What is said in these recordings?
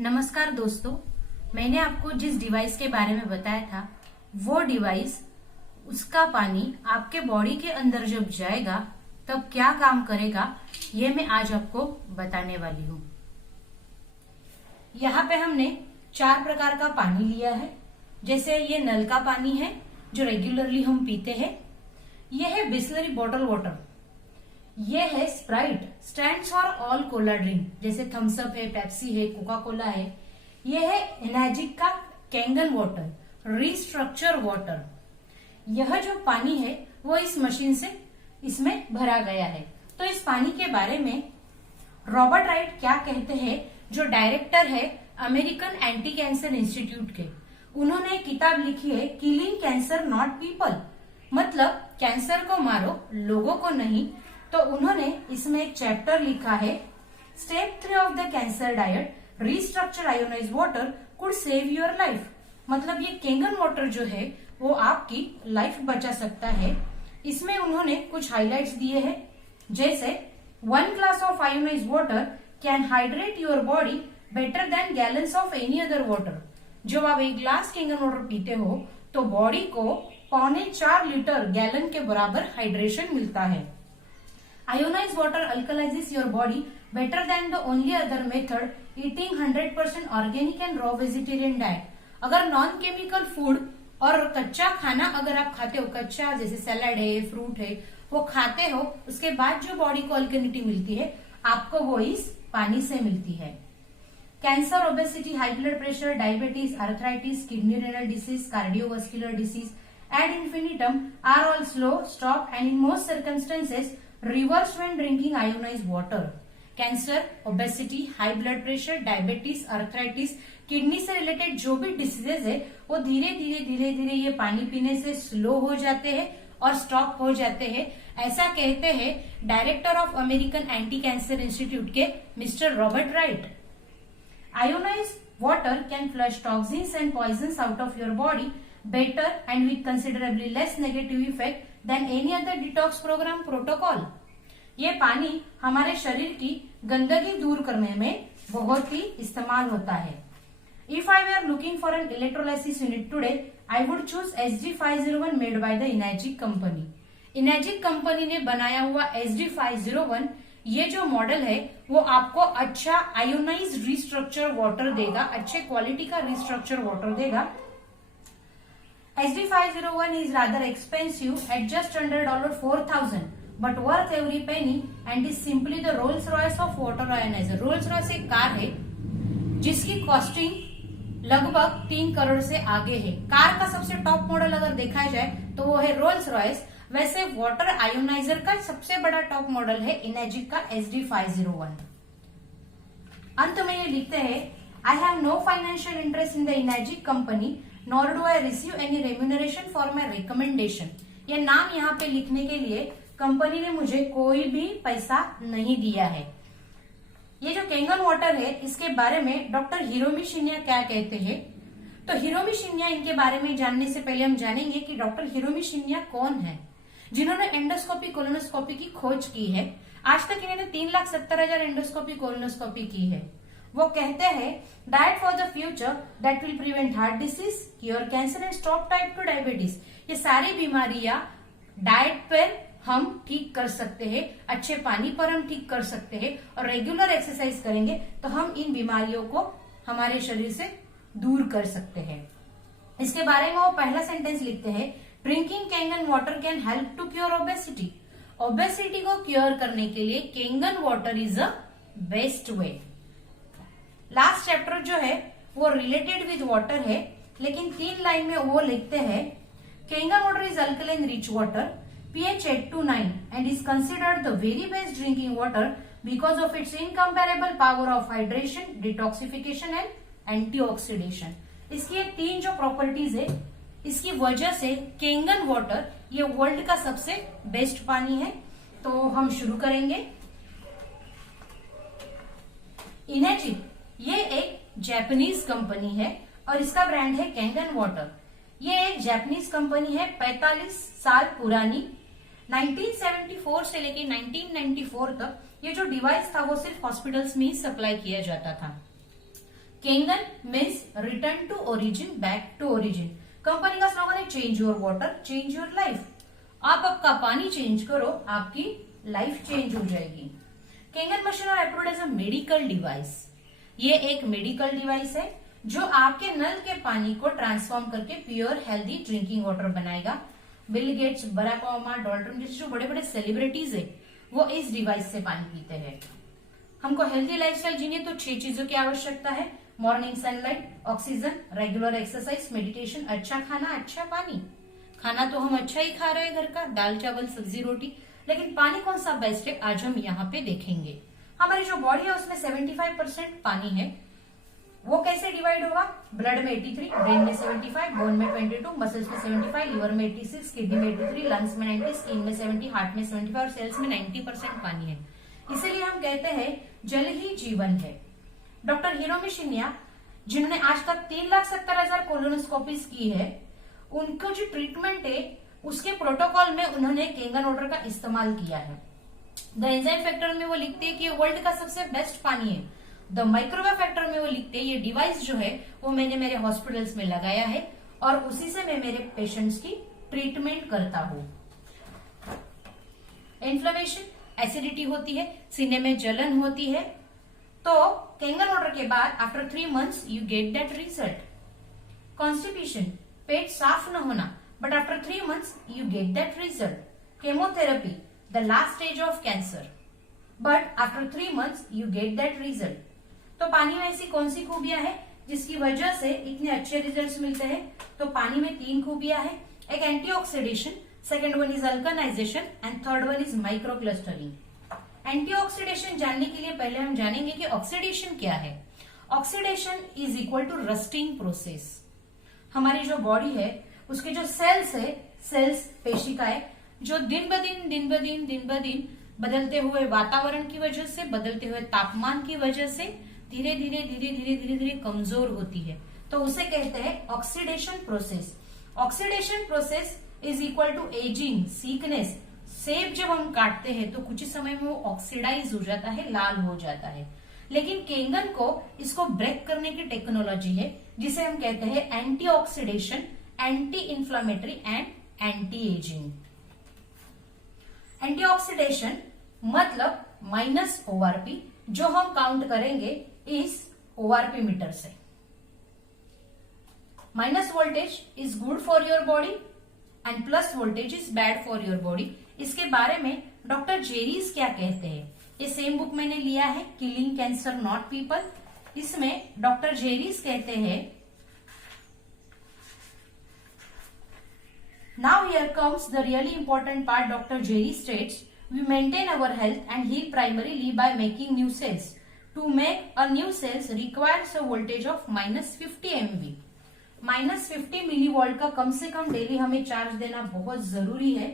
नमस्कार दोस्तों, मैंने आपको जिस डिवाइस के बारे में बताया था वो डिवाइस, उसका पानी आपके बॉडी के अंदर जब जाएगा तब क्या काम करेगा ये मैं आज आपको बताने वाली हूँ। यहाँ पे हमने 4 प्रकार का पानी लिया है। जैसे ये नल का पानी है जो रेगुलरली हम पीते हैं। ये है बिस्लरी बॉटल वाटर। ये है Sprite, stands for all Cola drink, जैसे थम्स अप है, पेप्सी है, कोका कोला है। ये है एनर्जिक का कैंगन वाटर, रिस्ट्रक्चर वाटर। यह जो पानी है वो इस मशीन से इसमें भरा गया है। तो इस पानी के बारे में रॉबर्ट राइट क्या कहते हैं, जो डायरेक्टर है अमेरिकन एंटी कैंसर इंस्टीट्यूट के। उन्होंने एक किताब लिखी है किलिंग कैंसर नॉट पीपल, मतलब कैंसर को मारो, लोगों को नहीं। तो उन्होंने इसमें एक चैप्टर लिखा है step 3 of the cancer diet, restructure ionize water could save your life. मतलब ये कैंगन वाटर जो है वो आपकी लाइफ बचा सकता है। इसमें उन्होंने कुछ हाइलाइट्स दिए हैं, जैसे 1 glass of ionize water can hydrate your body better than gallons of any other water. जब आप 1 ग्लास कैंगन वाटर पीते हो तो बॉडी को 4.25 लीटर गैलन के बराबर हाइड्रेशन मिलता है। Ionized water alkalizes your body better than the only other method, eating 100% organic and raw vegetarian diet। अगर नॉन केमिकल फूड और कच्चा खाना अगर आप खाते हो, कच्चा जैसे सैलड है, फ्रूट है, वो खाते हो, उसके बाद जो बॉडी को अल्कलिनिटी मिलती है आपको वो इस पानी से मिलती है। Cancer, obesity, high blood pressure, diabetes, arthritis, kidney renal disease, cardiovascular disease ad infinitum are all slow, stop and in most circumstances reverse when drinking ionized water. Cancer, obesity, high blood pressure, diabetes, arthritis, kidney से related जो भी diseases है वो धीरे धीरे ये पानी पीने से स्लो हो जाते हैं और स्टॉप हो जाते हैं। ऐसा कहते हैं director of American anti cancer institute के mister Robert Wright. Ionised water can flush toxins and poisons out of your body better and with considerably less negative effect than any other detox program protocol। ये पानी हमारे शरीर की गंदगी दूर करने में बहुत ही इस्तेमाल होता है। If I were looking for an electrolysis unit today, I would choose SG501 made by the Enagic company। Enagic company ने बनाया हुआ SG501 ये जो मॉडल है वो आपको अच्छा आयोनाइज्ड रिस्ट्रक्चर वाटर देगा, अच्छे क्वालिटी का रिस्ट्रक्चर वाटर देगा। SD501 is rather expensive at just under $4,000, but worth every penny and is simply the Rolls-Royce of water ionizer। Rolls-Royce एक कार है जिसकी कॉस्टिंग लगभग 3 करोड़ से आगे है। कार का सबसे टॉप मॉडल अगर देखा जाए तो वो है रोल्स रॉयस। वैसे वाटर आयोनाइजर का सबसे बड़ा टॉप मॉडल है इनेजिक का SD501। अंत में ये लिखते हैं, I have no financial interest in the Enagic company nor do I receive any remuneration for my recommendation। ये नाम यहाँ पे लिखने के लिए कंपनी ने मुझे कोई भी पैसा नहीं दिया है। ये जो कैंगन वाटर है इसके बारे में डॉक्टर हिरोमी शिन्या क्या कहते हैं, तो हिरोमी शिन्या इनके बारे में जानने से पहले हम जानेंगे कि डॉक्टर हिरोमी शिन्या कौन है, जिन्होंने एंडोस्कोपी कोलोनोस्कोपी की खोज की है। आज तक इन्होंने 3,70,000 एंडोस्कोपी कोलोनोस्कोपी की है। वो कहते हैं diet for the future that will prevent heart disease, cure cancer and stop type 2 diabetes. ये सारी बीमारियां डाइट पर हम ठीक कर सकते हैं, अच्छे पानी पर हम ठीक कर सकते हैं और रेगुलर एक्सरसाइज करेंगे तो हम इन बीमारियों को हमारे शरीर से दूर कर सकते हैं। इसके बारे में वो पहला सेंटेंस लिखते हैं, drinking Kangen water can help to cure obesity. Obesity को क्योर करने के लिए Kangen water is a best way. Last chapter जो है वो रिलेटेड विद वाटर है, लेकिन 3 लाइन में वो लिखते हैं, Kangen water is alkaline rich water, pH 8 to 9 and is considered the very best drinking water because of its incomparable power of hydration, detoxification and antioxidation। इसकी ये 3 जो प्रॉपर्टीज है इसकी वजह से कैंगन वाटर ये वर्ल्ड का सबसे बेस्ट पानी है। तो हम शुरू करेंगे। इनेजिक ये एक जापानीज कंपनी है और इसका ब्रांड है कैंगन वाटर। ये एक जापानीज कंपनी है, 45 साल पुरानी। 1974 से लेके 1994 तक ये जो डिवाइस था वो सिर्फ हॉस्पिटल्स में ही सप्लाई किया जाता था। Kangen means return to origin, back to origin. Company का स्लोगन है change your water change your life. आप आपका पानी चेंज करो, आपकी लाइफ चेंज हो जाएगी। Kangen machine are approved as a medical device. ये एक मेडिकल डिवाइस है जो आपके नल के पानी को ट्रांसफॉर्म करके प्योर हेल्दी ड्रिंकिंग वाटर बनाएगा। Bill Gates, Barack Obama, Dalton जैसे जो बड़े बड़े सेलिब्रिटीज है वो इस डिवाइस से पानी पीते हैं। हमको हेल्दी लाइफस्टाइल जीने तो 6 चीजों की आवश्यकता है। Morning sunlight, oxygen, regular exercise, meditation, अच्छा खाना, अच्छा पानी। खाना तो हम अच्छा ही खा रहे हैं घर का, दाल चावल सब्जी रोटी, लेकिन पानी कौन सा बेस्ट है आज हम यहाँ पे देखेंगे। हमारी जो बॉडी है उसमें 75% पानी है। वो कैसे डिवाइड होगा? ब्लड में 83, ब्रेन में 75, बोन में 22, मसल्स में 75, लिवर में 86, किडनी में 83, लंग्स में 90, स्किन में 70, हार्ट में 75 और सेल्स में 90% पानी है। इसीलिए हम कहते हैं जल ही जीवन है। डॉक्टर हिरोमी शिन्या जिन्होंने आज तक 3,70,000 कोलोनोस्कोपीज की है, उनको जो ट्रीटमेंट है उसके प्रोटोकॉल में उन्होंने केंगन वाटर का इस्तेमाल किया है। द एंजाइम फैक्टर में वो लिखते हैं कि ये वर्ल्ड का सबसे बेस्ट पानी है। द माइक्रोवेव फैक्टर में वो लिखते हैं ये डिवाइस जो है वो मैंने मेरे हॉस्पिटल्स में लगाया है और उसी से मैं मेरे पेशेंट्स की ट्रीटमेंट करता हूँ। इन्फ्लेमेशन, एसिडिटी होती है, सीने में जलन होती है, तो केंगन वाटर के बाद after 3 months you get that result. Constipation, पेट साफ न होना, but after 3 months you get that result. Chemotherapy, the last stage of cancer, but after 3 months you get that result. तो पानी में ऐसी कौन सी खूबियां हैं जिसकी वजह से इतने अच्छे रिजल्ट्स मिलते हैं? तो पानी में 3 खूबियां हैं। एक antioxidation, second one is alkalisation and third one is micro clustering. Antioxidation जानने के लिए पहले हम जानेंगे कि ऑक्सीडेशन क्या है। Oxidation is equal to rusting process. हमारी जो बॉडी है उसके जो सेल्स है, सेल्स पेशिकाएं, जो दिन ब दिन बदलते हुए वातावरण की वजह से, बदलते हुए तापमान की वजह से धीरे धीरे कमजोर होती है, तो उसे कहते हैं oxidation process. Oxidation process is equal to ageing, sickness. सेब जब हम काटते हैं तो कुछ ही समय में वो ऑक्सीडाइज हो जाता है, लाल हो जाता है, लेकिन केंगन को इसको ब्रेक करने की टेक्नोलॉजी है जिसे हम कहते हैं anti oxidation, anti inflammatory and anti ageing. Anti oxidation मतलब माइनस ओआरपी, जो हम काउंट करेंगे इस ओआरपी मीटर से। Minus voltage is good for your body and plus voltage is bad for your body. इसके बारे में डॉक्टर जेरीज क्या कहते हैं, ये सेम बुक मैंने लिया है, किलिंग कैंसर नॉट पीपल। इसमें डॉक्टर जेरीज कहते हैं, now here comes the really important part. Doctor Jerry states we maintain our health and heal primarily by making new cells. To make a new cells requires a voltage of -50 MV. -50 millivolt का कम से कम daily हमें charge देना बहुत जरूरी है।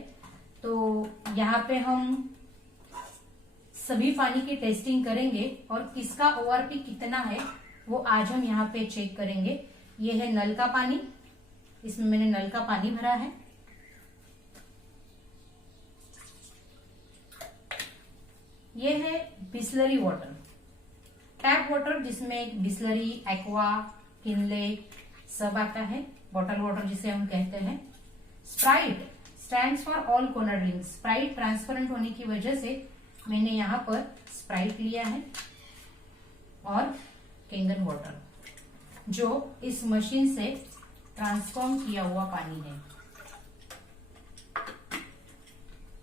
तो यहाँ पे हम सभी पानी की टेस्टिंग करेंगे और किसका ओआरपी कितना है वो आज हम यहाँ पे चेक करेंगे। ये है नल का पानी, इसमें मैंने नल का पानी भरा है। ये है बिस्लरी वाटर, टैप वाटर, जिसमें बिस्लरी, एक्वा, किनले सब आता है। बॉटल वाटर जिसे हम कहते हैं। Sprite stands for all corner drinks. Sprite transparent होने की वजह से मैंने यहाँ पर स्प्राइट लिया है। और केंगन वाटर जो इस मशीन से ट्रांसफॉर्म किया हुआ पानी है।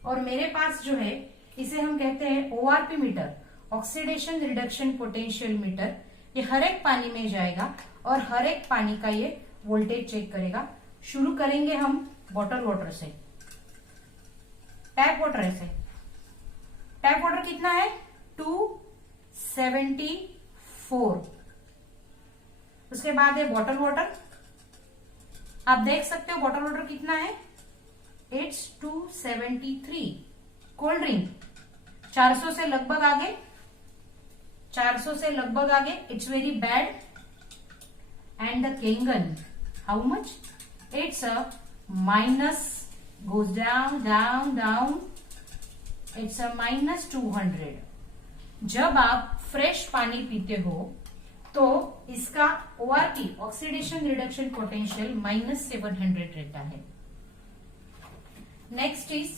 और मेरे पास जो है इसे हम कहते हैं ORP meter, oxidation reduction potential meter. ये हर एक पानी में जाएगा और हर एक पानी का ये वोल्टेज चेक करेगा। शुरू करेंगे हम बॉटल वाटर से, टैप वाटर से। टैप वाटर कितना है? 274। उसके बाद है बॉटल वाटर। आप देख सकते हो बॉटल वाटर कितना है, इट्स 273। कोल्ड ड्रिंक 400 से लगभग आगे, 400 से लगभग आगे, it's very bad. And the Kangen how much? It's a minus, goes down down down, it's a -200। जब आप फ्रेश पानी पीते हो तो इसका इसका ORP ऑक्सीडेशन रिडक्शन पोटेंशियल -700 रहता है। नेक्स्ट इज,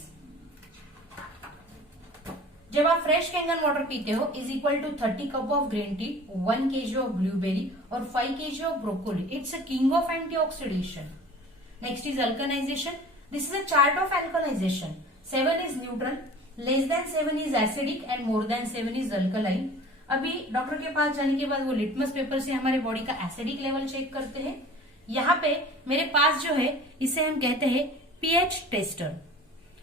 जब आप फ्रेश कैंगन वाटर पीते हो is equal to 30 cup of green tea, 1 kg of blueberry और 5 kg of broccoli. It's a king of anti oxidation. Next is alkalisation. This is a chart of alkalisation. 7 is neutral, less than 7 is acidic and more than 7 is alkaline. अभी doctor के पास जाने के बाद वो litmus paper से हमारे body का एसिडिक लेवल चेक करते हैं। यहाँ पे मेरे पास जो है इसे हम कहते हैं पीएच टेस्टर।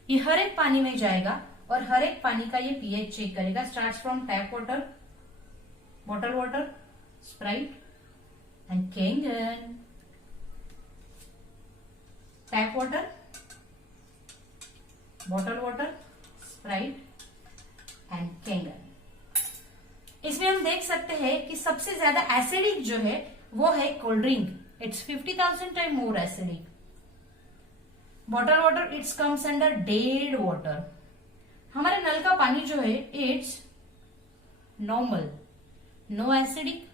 ये हर एक पानी में जाएगा और हर एक पानी का ये पीएच चेक करेगा। Starts from tap water, bottle water, Sprite and Kangen. Tap water, bottle water, Sprite and Kangen. इसमें हम देख सकते हैं कि सबसे ज्यादा एसिडिक जो है वो है cold drink. It's 50,000 time more acidic. Bottle water it's comes under dead water. हमारे नल का पानी जो है it's normal, no acidic,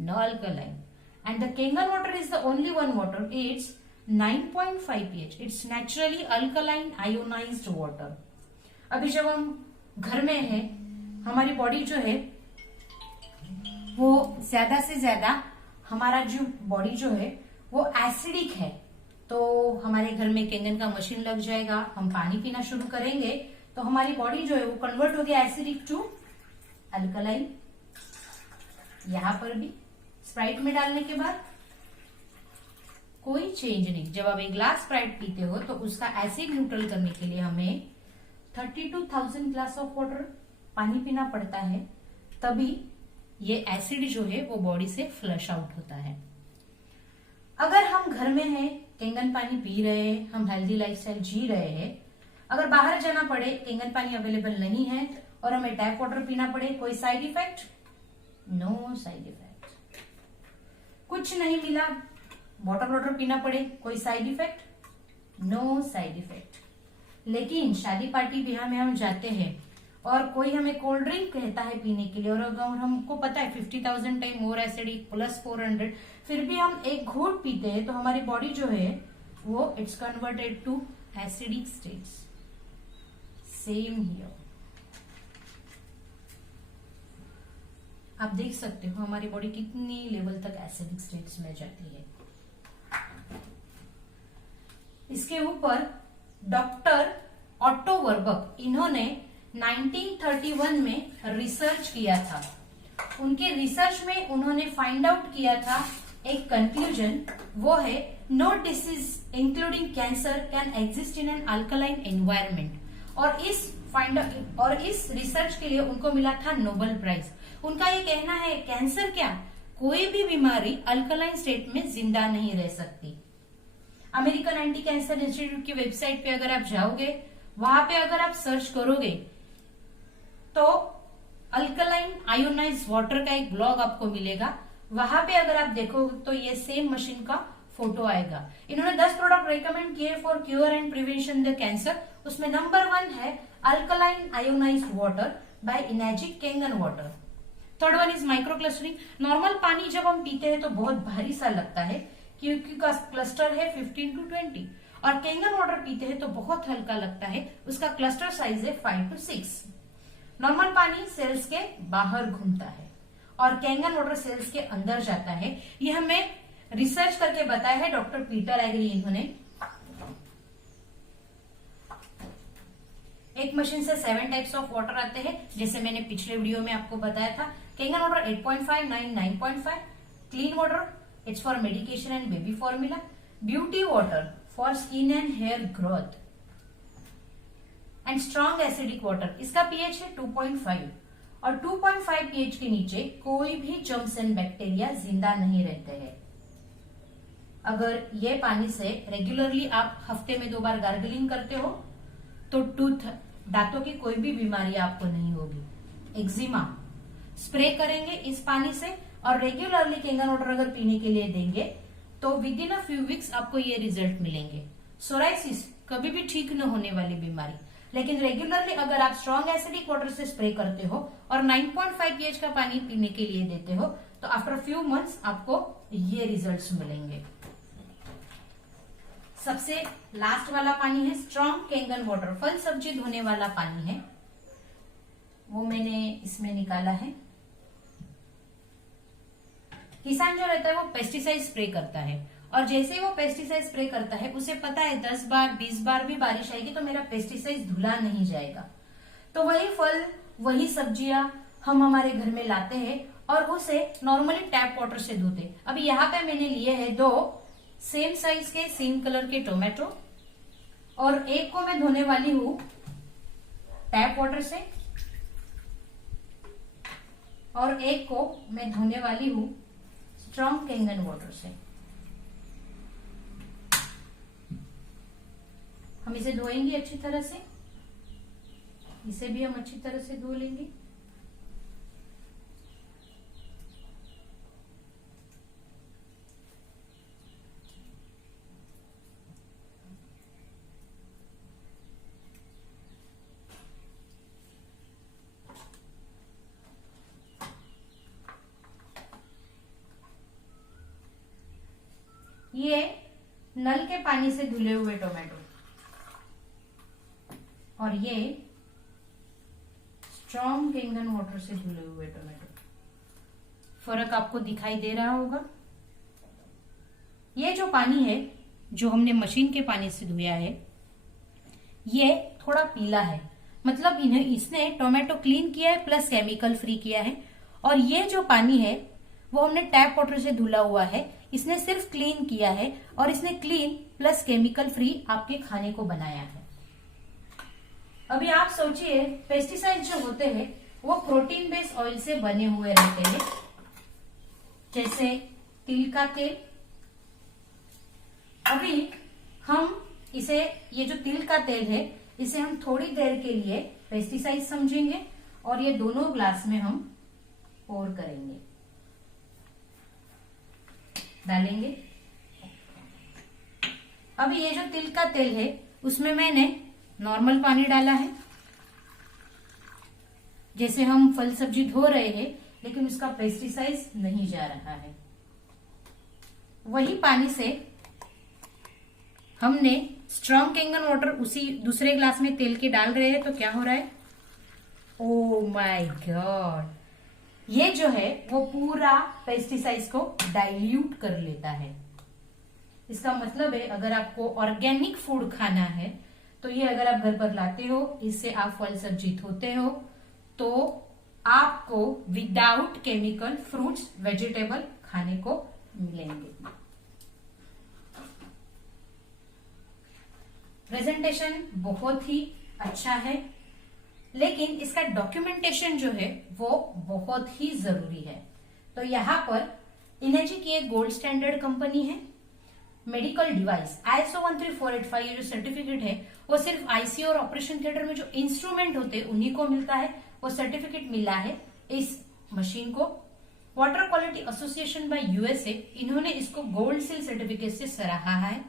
no alkaline. And the Kangen water is the only one water, it's 9.5 pH। It's naturally alkaline ionised water. अभी जब हम घर में हैं, हमारी बॉडी जो है वो ज्यादा से ज्यादा, हमारा जो बॉडी जो है वो एसिडिक है, तो हमारे घर में कैंगन का मशीन लग जाएगा, हम पानी पीना शुरू करेंगे तो हमारी बॉडी जो है वो कन्वर्ट हो गया एसिडिक टू अल्कलाइन। यहां पर भी स्प्राइट में डालने के बाद कोई चेंज नहीं। जब आप एक ग्लास स्प्राइट पीते हो तो उसका एसिड न्यूट्रल करने के लिए हमें 32,000 ग्लास ऑफ वाटर पानी पीना पड़ता है, तभी ये एसिड जो है वो बॉडी से फ्लश आउट होता है। अगर हम घर में हैं, कैंगन पानी पी रहे हैं, हम हेल्दी लाइफस्टाइल जी रहे हैं, अगर बाहर जाना पड़े, कैंगन पानी अवेलेबल नहीं है और हमें टैप वाटर पीना पड़े, कोई side effect? No side effect. कुछ नहीं मिला, बॉटल वाटर पीना पड़े, कोई side effect? No side effect. लेकिन शादी पार्टी ब्याह में हम जाते हैं और कोई हमें कोल्ड ड्रिंक कहता है पीने के लिए, और अगर हमको पता है 50,000 टाइम मोर एसिडिक प्लस 400, फिर भी हम एक घूंट पीते हैं तो हमारी बॉडी जो है वो it's converted to acidic states. Same here. आप देख सकते हो हमारी बॉडी कितनी लेवल तक एसिडिक स्टेट्स में जाती है। इसके ऊपर डॉक्टर ऑट्टो वर्बक, इन्होंने 1931 में रिसर्च किया था। उनके रिसर्च में उन्होंने फाइंड आउट किया था एक कंक्लूजन, वो है no disease including cancer can exist in an alkaline environment. और इस रिसर्च के लिए उनको मिला था नोबेल प्राइज। उनका ये कहना है कैंसर क्या, कोई भी बीमारी अल्कलाइन स्टेट में जिंदा नहीं रह सकती। अमेरिकन एंटी कैंसर इंस्टीट्यूट की वेबसाइट पे अगर आप जाओगे, वहां पे अगर आप सर्च करोगे तो अल्कलाइन आयोनाइज वाटर का एक ब्लॉग आपको मिलेगा। वहां पे अगर आप देखोगे तो ये सेम मशीन का फोटो आएगा। इन्होंने 10 प्रोडक्ट रेकमेंड किए for cure and prevention the cancer. उसमें नंबर 1 है alkaline ionised water by Enagic Kangen water. Third one is micro clustering. Normal पानी जब हम पीते हैं तो बहुत भारी सा लगता है क्योंकि उसका क्लस्टर है 15 to 20, और कैंगन वाटर पीते हैं तो बहुत हल्का लगता है, उसका क्लस्टर साइज है 5 to 6। नॉर्मल पानी सेल्स के बाहर घूमता है और कैंगन वाटर सेल्स के अंदर जाता है। ये हमें रिसर्च करके बताया है डॉक्टर पीटर एग्री। इन्होंने एक मशीन से 7 टाइप्स ऑफ वाटर आते हैं, जैसे मैंने पिछले वीडियो में आपको बताया था। Kangen water 8.5, 9, 9.5। Clean water it's for medication and baby formula. Beauty water for skin and hair growth. And strong acidic water, इसका पीएच है 2.5 और 2.5 पीएच के नीचे कोई भी जर्म्स एंड बैक्टीरिया जिंदा नहीं रहते हैं। अगर ये पानी से रेगुलरली आप हफ्ते में 2 बार गार्गलिंग करते हो तो दांतों की कोई भी बीमारी आपको नहीं होगी। एक्जिमा स्प्रे करेंगे इस पानी से और रेगुलरली कैंगन वाटर अगर पीने के लिए देंगे तो with in a few weeks आपको ये रिजल्ट मिलेंगे। सोराइसिस कभी भी ठीक न होने वाली बीमारी, लेकिन रेगुलरली अगर आप स्ट्रॉन्ग एसिडिक वाटर से स्प्रे करते हो और 9.5 pH का पानी पीने के लिए देते हो तो आफ्टर फ्यू मंथ्स आपको ये रिजल्ट्स मिलेंगे। सबसे लास्ट वाला पानी है स्ट्रॉन्ग कैंगन वाटर, फल सब्जी धोने वाला पानी है, वो मैंने इसमें निकाला है। किसान जो रहता है वो पेस्टिसाइड स्प्रे करता है, और जैसे वो पेस्टिसाइड स्प्रे करता है उसे पता है 10 बार 20 बार भी बारिश आएगी तो मेरा पेस्टिसाइड धुला नहीं जाएगा। तो वही फल वही सब्जियां हम हमारे घर में लाते हैं और उसे नॉर्मली टैप वाटर से धोते। अभी यहाँ पे मैंने लिए हैं 2 सेम साइज के सेम कलर के टोमेटो, और एक को मैं धोने वाली हूँ टैप वाटर से और एक को मैं धोने वाली हूँ स्ट्रॉन्ग कैंगन वाटर से। हम इसे धोएंगे अच्छी तरह से, इसे भी हम अच्छी तरह से धो लेंगे। ये नल के पानी से धुले हुए टोमेटो और ये स्ट्रॉन्ग कैंगन वाटर से धुले हुए टोमेटो, फर्क आपको दिखाई दे रहा होगा। ये जो पानी है जो हमने मशीन के पानी से धोया है ये थोड़ा पीला है, मतलब इसने टोमेटो क्लीन किया है प्लस केमिकल फ्री किया है। और ये जो पानी है वो हमने टैप वाटर से धुला हुआ है, इसने सिर्फ क्लीन किया है और इसने क्लीन प्लस केमिकल फ्री आपके खाने को बनाया है। अभी आप सोचिए पेस्टिसाइड जो होते हैं वो प्रोटीन बेस्ड ऑयल से बने हुए रहते हैं, जैसे तिल का तेल। अभी हम इसे, ये जो तिल का तेल है इसे हम थोड़ी देर के लिए पेस्टिसाइड समझेंगे और ये दोनों ग्लास में हम पोर करेंगे, डालेंगे। अभी ये जो तिल का तेल है उसमें मैंने नॉर्मल पानी डाला है, जैसे हम फल सब्जी धो रहे हैं लेकिन उसका पेस्टिसाइड नहीं जा रहा है। वही पानी से हमने स्ट्रॉन्ग कैंगन वाटर उसी दूसरे ग्लास में तेल के डाल रहे हैं, तो क्या हो रहा है, ओ माय गॉड, ये जो है वो पूरा पेस्टिसाइड्स को डाइल्यूट कर लेता है। इसका मतलब है अगर आपको ऑर्गेनिक फूड खाना है तो ये अगर आप घर पर लाते हो, इससे आप फल सब्जी धोते हो, तो आपको विदाउट केमिकल फ्रूट्स वेजिटेबल खाने को मिलेंगे। प्रेजेंटेशन बहुत ही अच्छा है, लेकिन इसका डॉक्यूमेंटेशन जो है वो बहुत ही जरूरी है। तो यहाँ पर इनेजी की एक गोल्ड स्टैंडर्ड कंपनी है। मेडिकल डिवाइस ISO 13485 ये जो सर्टिफिकेट है वो सिर्फ आईसीयू और ऑपरेशन थिएटर में जो इंस्ट्रूमेंट होते हैं उन्हीं को मिलता है, वो सर्टिफिकेट मिला है इस मशीन को। Water quality association by USA, इन्होंने इसको गोल्ड सील सर्टिफिकेट से सराहा है।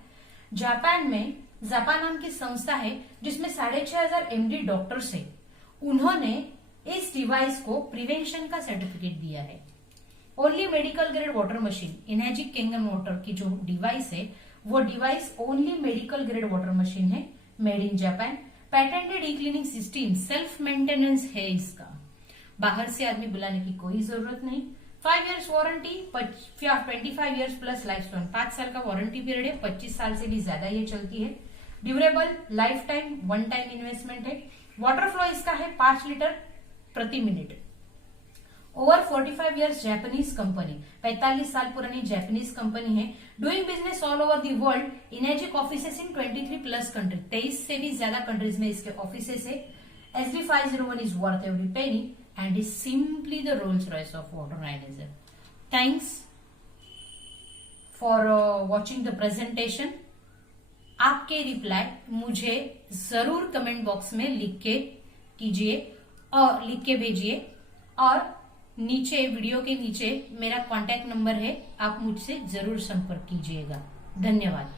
जापान में जापा नाम की संस्था है जिसमें 6500 MD डॉक्टर्स है, उन्होंने इस डिवाइस को प्रिवेंशन का सर्टिफिकेट दिया है। Only medical grade water machine Enagic Kangen water की जो डिवाइस है वो device only medical grade water machine है, made in Japan. Patented E cleaning system, self maintenance है इसका, बाहर से आदमी बुलाने की कोई जरूरत नहीं। 5 years warranty, 25 years plus life span, 5 साल का वारंटी पीरियड है, 25 साल से भी ज्यादा ये चलती है। Durable, life time, one time investment है। वाटर फ्लो इसका है 5 लीटर प्रति minute. Over 45 years Japanese company, 45 साल पुरानी जापानीज कंपनी है। Doing business all over the world, इनेजिक offices in 23 plus country, 23 से भी ज्यादा कंट्रीज में इसके ऑफिसेस है। SD501 is worth every penny and is simply the Rolls Royce of water analyzer. Thanks for watching the presentation. आपके reply मुझे जरूर comment box में लिख के कीजिए और लिख के भेजिए, और नीचे वीडियो के नीचे मेरा कांटेक्ट नंबर है, आप मुझसे जरूर संपर्क कीजिएगा। धन्यवाद।